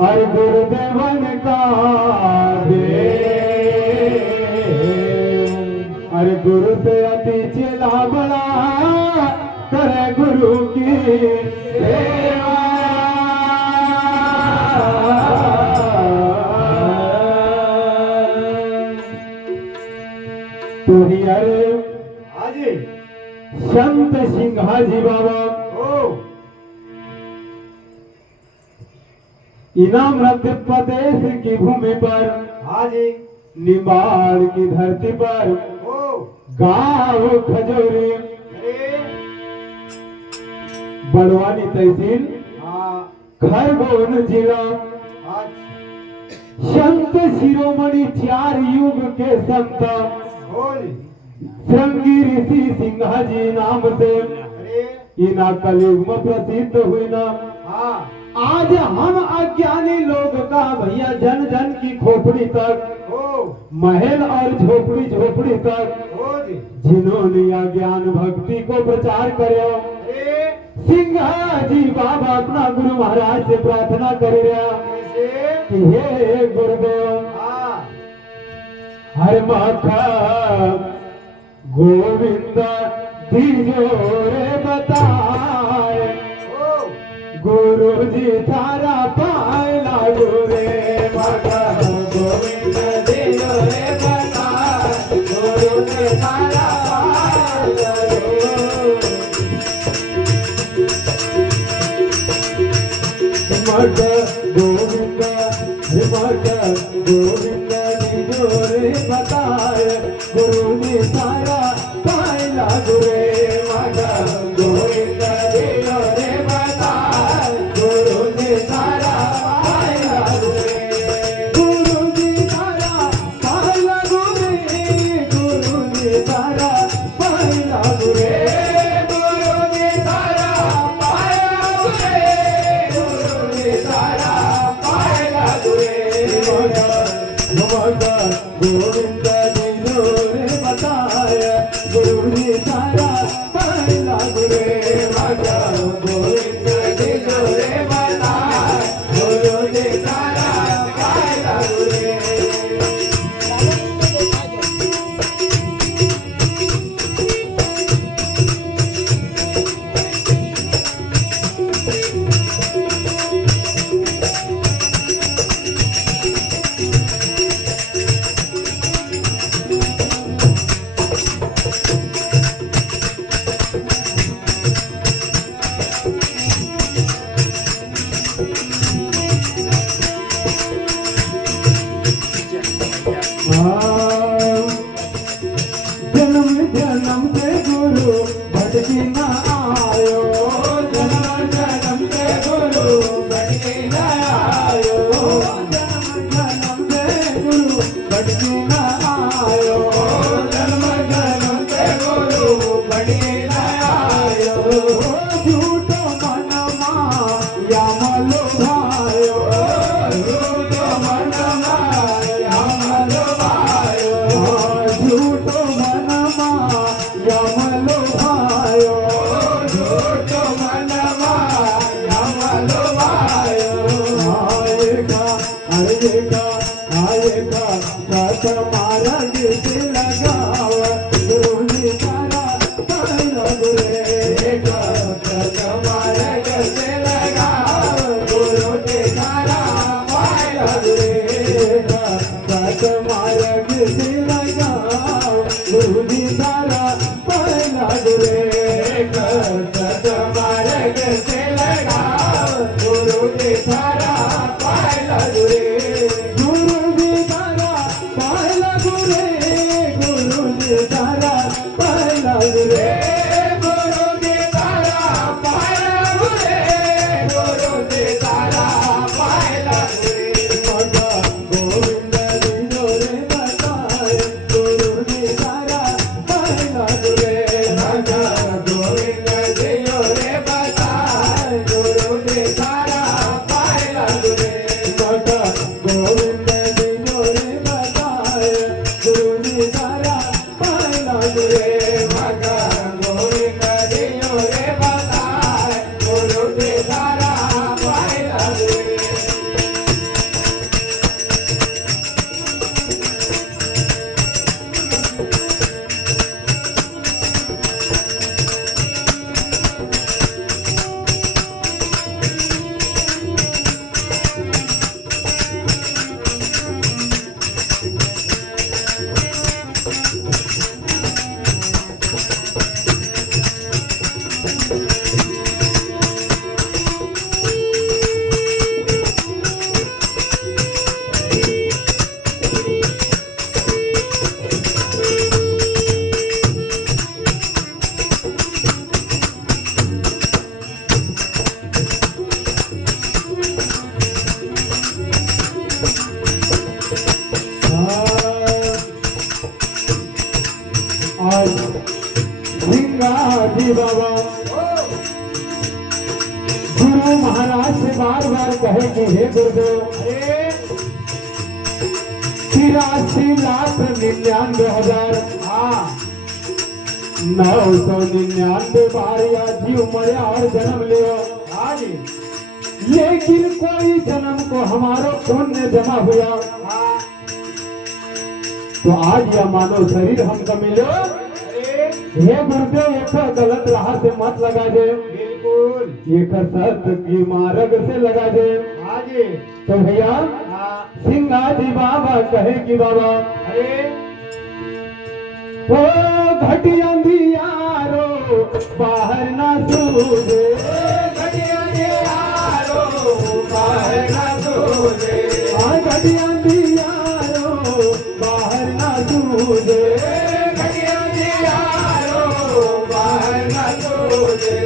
और गुरुदेवन का दे, अरे गुरु से अति चेला बड़ा करे गुरु की सेवा। तो ही अरे हाजी संत सिंहाजी बाबा ओ इनाम मध्य प्रदेश की भूमि पर, हाजी निमाड़ की धरती पर, ओ गांव खजूरी, अरे बड़वानी तहसील, हाँ खरगोन जिला। आज संत शिरोमणि चार युग के संत बोल श्रृंगी ऋषि सिंहाजी नाम से अरे इना कलयुग में प्रसिद्ध हुई ना। हाँ आज हम अज्ञानी लोग का भैया जन जन की खोपड़ी तक, ओ महल और झोपड़ी झोपड़ी तक ओ जी जिन्होंने ज्ञान भक्ति को प्रचार करे, अरे सिंहाजी बाबा अपना गुरु महाराज से प्रार्थना करे कैसे कि हे गुरुदेव हाँ हर माथा गोविंद दीजो रे बताए, ओ गुरु जी तारा पाए लागू रे माता गोविंद दीजो रे बताए, गुरु जी तारा पाए लागू। माता गोविंद माता गोविंद दीजो रे बताए, गुरु जी तारा पाए लागू रे माता गोविंद दीजो रे बताए, गुरु जी तारा पाए लागू रे, गुरु जी तारा पाए लागू रे, गुरु जी तारा पाए लागू रे, गुरु जी तारा पाए लागू रे, गुरु जी तारा पाए लागू रे। माता गोविंद दीजो रे बताए, गुरु जी तारा पाए लागू रे, माता गोविंद दीजो रे बताए, गुरु जी तारा पाए लागू रे। जन्म जन्म से गुरु भटकी न आयो, जन्म जन्म से गुरु भटकी न आयो, जन्म जन्म से गुरु भटकी न आयो, जन्म जन्म से गुरु भटकी न आयो, झूठो मन या मलो भायो, झूठो मन या मलो भायो, झूठो मन या मलो भायो, झूठो मन या मलो भायो। आएगा आएगा आएगा सत मार्ग से लगाव, गुरु जी तारा पाए लागू रे, सत मार्ग से लगाव, गुरु जी तारा पाए लागू रे, सत मार्ग से लगाव, गुरु जी तारा पाए लागू रे, सत मार्ग से लगाव, गुरु जी तारा पाए लागू रे। कहे कि हे गुरुदेव अरे 83,99,999 हाँ 999 बार या जीव मरा और जन्म लियो, हाँ जी लेकिन कोई जन्म को हमारो पुण्य जमा हुआ, हाँ तो आज यह मानव शरीर हमको मिलो। अरे हे गुरुदेव एक गलत राह से मत लगा दे, बिल्कुल एक सत्य की मार्ग से लगा दे। हाँ जी तो भैया हाँ सिंगाजी बाबा कहे कि बाबा अरे ओ घटिया दियारो बाहर ना सूझे, घटिया दियारो बाहर ना सूझे, घटिया दियारो बाहर ना सूझे, घटिया दियारो बाहर ना सूझे।